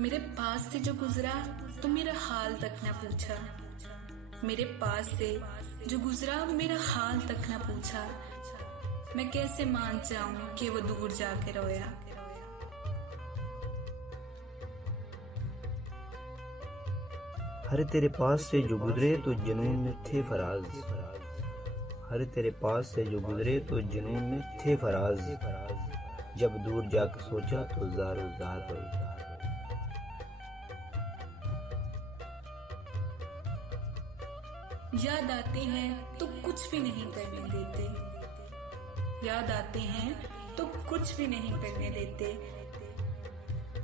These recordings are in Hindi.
मेरे पास से जो गुजरा तो मेरा हाल तक न पूछा। मेरे पास से जो गुजरा मेरा हाल तक न पूछा। मैं कैसे मान जाऊं कि वो दूर जाके रोया। हर तेरे पास से जो गुजरे तो जुनून में थे फराज। हर तेरे पास से जो गुजरे तो जुनून में थे फराज। जब दूर जाकर सोचा तो ज़ारो ज़ार रोई। याद आते हैं तो कुछ भी नहीं करने देते। याद आते हैं तो कुछ भी नहीं करने देते।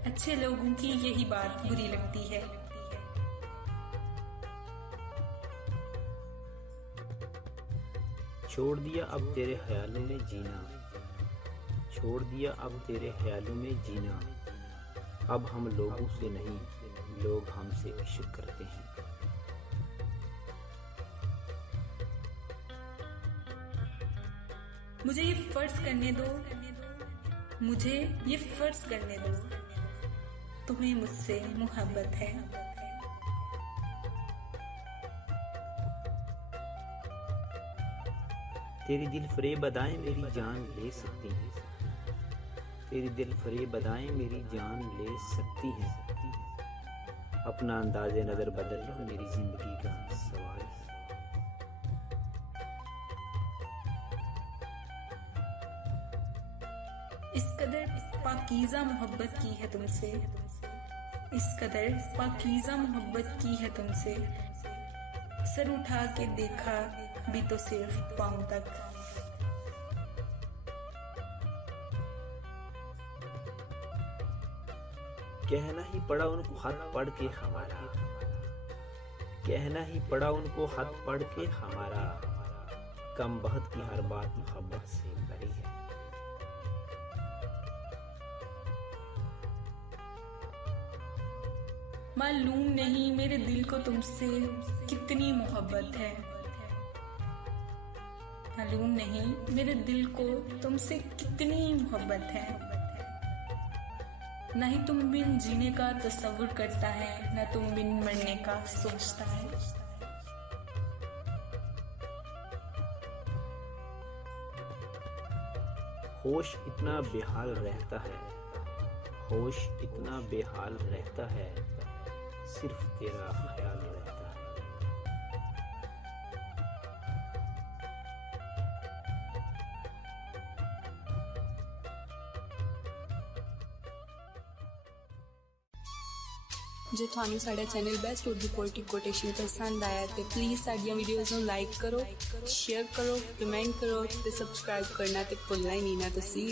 अच्छे लोगों की यही बात बुरी लगती है। छोड़ दिया अब तेरे ख्यालों में जीना। छोड़ दिया अब तेरे ख्यालों में जीना। अब हम लोगों से नहीं, लोग हमसे इश्क करते हैं। मुझे ये फर्ज करने दो, मुझे ये फर्ज करने दो, तुम्हें मुझसे मोहब्बत है। तेरी दिल फरेब अदाएं मेरी जान ले सकती हैं। तेरी दिल फरेब अदाएं मेरी जान ले सकती हैं। अपना अंदाज़े नज़र बदल लो, मेरी जिंदगी का सवाल है। इस कदर पाकीज़ा मोहब्बत की है तुमसे। इस कदर पाकीज़ा मोहब्बत की है तुमसे। सर उठा के देखा भी तो सिर्फ पांव तक। कहना ही पड़ा उनको खत पढ़ के हमारा। कहना ही पड़ा उनको खत पढ़ के हमारा। कम बहत की हर बात मोहब्बत से भरी है। मालूम नहीं मेरे दिल को तुमसे कितनी मोहब्बत है। मालूम नहीं मेरे दिल को तुमसे कितनी मोहब्बत है। न ही तुम बिन जीने का तस्वुर करता है, न तुम बिन मरने का सोचता है। होश इतना बेहाल रहता है। होश इतना बेहाल रहता है। सिर्फ तेरा ख्याल रहता है। जे थानू साडा channel best Urdu poetic quotation पसंद आया तो प्लीज़ साडियां वीडियोज़ नूं लाइक करो, शेयर करो, कमेंट करो ते सब्सक्राइब करना ते भुलना ही नहीं ना तुसी।